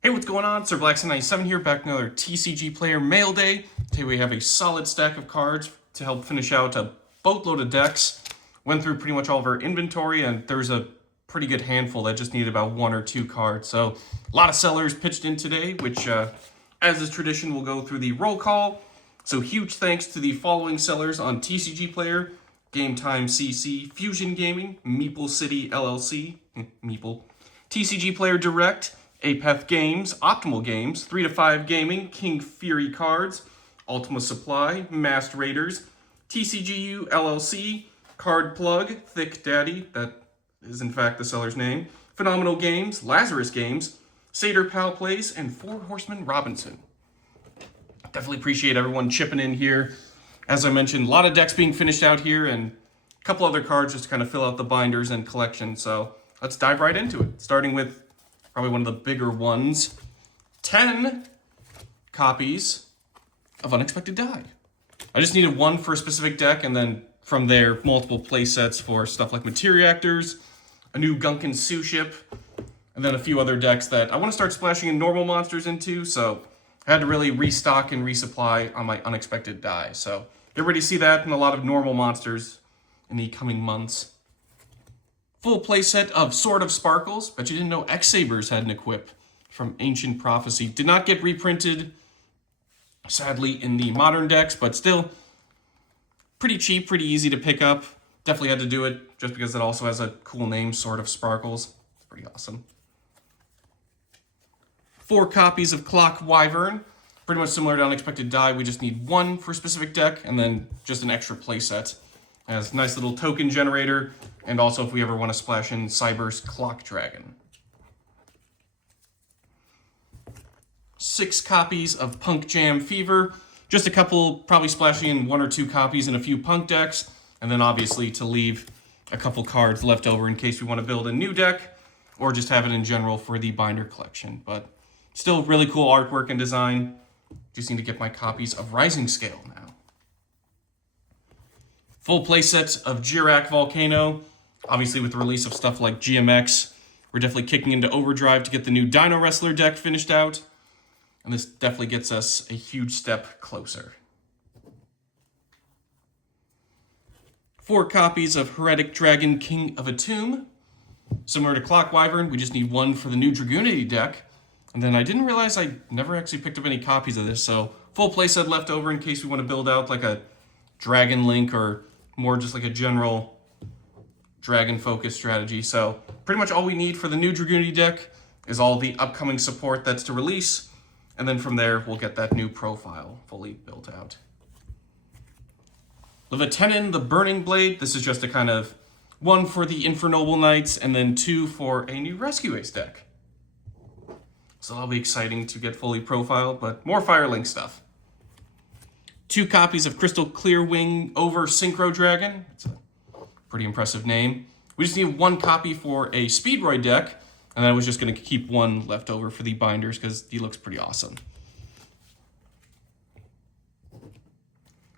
Hey, what's going on? Sir Blackson97 here, back with another TCG Player Mail Day. Today we have a solid stack of cards to help finish out a boatload of decks. Went through pretty much all of our inventory, and there's a pretty good handful that just needed about one or two cards. So a lot of sellers pitched in today, which, as is tradition, we'll go through the roll call. So huge thanks to the following sellers on TCG Player: Game Time CC, Fusion Gaming, Meeple City LLC, Meeple, TCG Player Direct, Apeth Games, Optimal Games, 3 to 5 Gaming, King Fury Cards, Ultima Supply, Masked Raiders, TCGU LLC, Card Plug, Thick Daddy, that is in fact the seller's name, Phenomenal Games, Lazarus Games, Seder Pal Place, and Four Horsemen Robinson. Definitely appreciate everyone chipping in here. As I mentioned, a lot of decks being finished out here, and a couple other cards just to kind of fill out the binders and collection. So let's dive right into it, starting with probably one of the bigger ones. 10 copies of Unexpected Die. I just needed one for a specific deck, and then from there, multiple play sets for stuff like Materiactors, a new Gunkin Sue ship, and then a few other decks that I want to start splashing in normal monsters into, so I had to really restock and resupply on my Unexpected Die. So get ready to see that and a lot of normal monsters in the coming months. Full playset of Sword of Sparkles. Bet you didn't know X-Sabers had an equip from Ancient Prophecy. Did not get reprinted, sadly, in the modern decks, but still pretty cheap, pretty easy to pick up. Definitely had to do it just because it also has a cool name, Sword of Sparkles. It's pretty awesome. 4 copies of Clock Wyvern. Pretty much similar to Unexpected Die. We just need one for a specific deck and then just an extra playset. Has a nice little token generator, and also if we ever want to splash in Cyber's Clock Dragon. 6 copies of Punk Jam Fever. Just a couple, probably splashing in 1 or 2 copies in a few Punk decks, and then obviously to leave a couple cards left over in case we want to build a new deck, or just have it in general for the binder collection. But still really cool artwork and design. Just need to get my copies of Rising Scale now. Full playset of Jirak Volcano. Obviously with the release of stuff like GMX, we're definitely kicking into overdrive to get the new Dino Wrestler deck finished out. And this definitely gets us a huge step closer. 4 copies of Heretic Dragon King of a Tomb. Similar to Clock Wyvern, we just need one for the new Dragoonity deck. And then I didn't realize I never actually picked up any copies of this, so full playset left over in case we want to build out like a Dragon Link or more just like a general dragon-focused strategy. So pretty much all we need for the new Dragoonity deck is all the upcoming support that's to release, and then from there we'll get that new profile fully built out. Leviathan, the Burning Blade. This is just a kind of one for the Infernoble Knights, and then 2 for a new Rescue Ace deck. So that'll be exciting to get fully profiled, but more Firelink stuff. 2 copies of Crystal Clearwing Over Synchro Dragon. It's a pretty impressive name. We just need 1 copy for a Speedroid deck, and I was just going to keep 1 left over for the binders because he looks pretty awesome.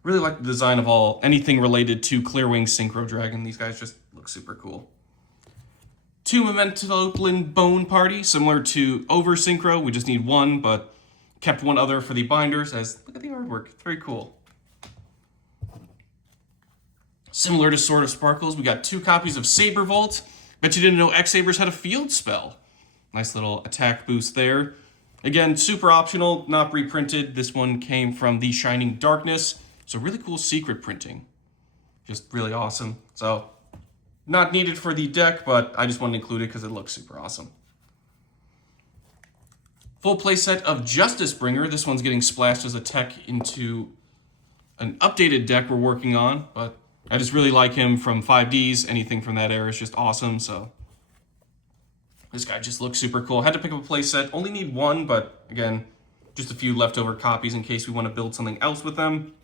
Really like the design of anything related to Clearwing Synchro Dragon. These guys just look super cool. 2 Memento Bone Party, similar to Over Synchro. We just need 1, but kept 1 other for the binders, as look at the artwork, it's very cool. Similar to Sword of Sparkles, we got 2 copies of Sabervolt. Bet you didn't know X-Sabers had a field spell. Nice little attack boost there. Again, super optional, not reprinted. This one came from the Shining Darkness, so really cool secret printing. Just really awesome. So, not needed for the deck, but I just wanted to include it because it looks super awesome. Full playset of Justice Bringer. This one's getting splashed as a tech into an updated deck we're working on, but I just really like him from 5Ds. Anything from that era is just awesome, so this guy just looks super cool. Had to pick up a playset. Only need 1, but again, just a few leftover copies in case we want to build something else with them.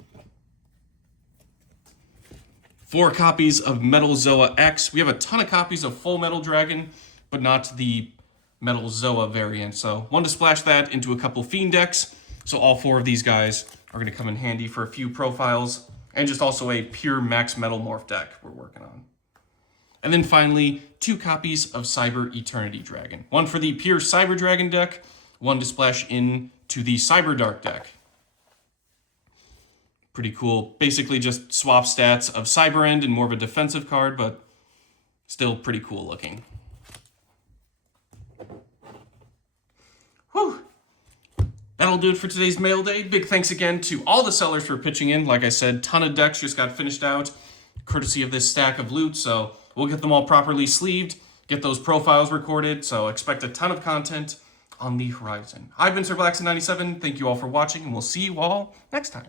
4 copies of Metal Zoa X. We have a ton of copies of Full Metal Dragon, but not the Metal Zoa variant. So wanted to splash that into a couple Fiend decks. So all 4 of these guys are going to come in handy for a few profiles, and just also a pure Max Metal Morph deck we're working on. And then finally, 2 copies of Cyber Eternity Dragon. One for the pure Cyber Dragon deck, one to splash into the Cyber Dark deck. Pretty cool. Basically just swap stats of Cyber End and more of a defensive card, but still pretty cool looking. Whew. That'll do it for today's mail day. Big thanks again to all the sellers for pitching in. Like I said, ton of decks just got finished out, courtesy of this stack of loot. So we'll get them all properly sleeved, get those profiles recorded. So expect a ton of content on the horizon. I've been Sir Blackson97. Thank you all for watching, and we'll see you all next time.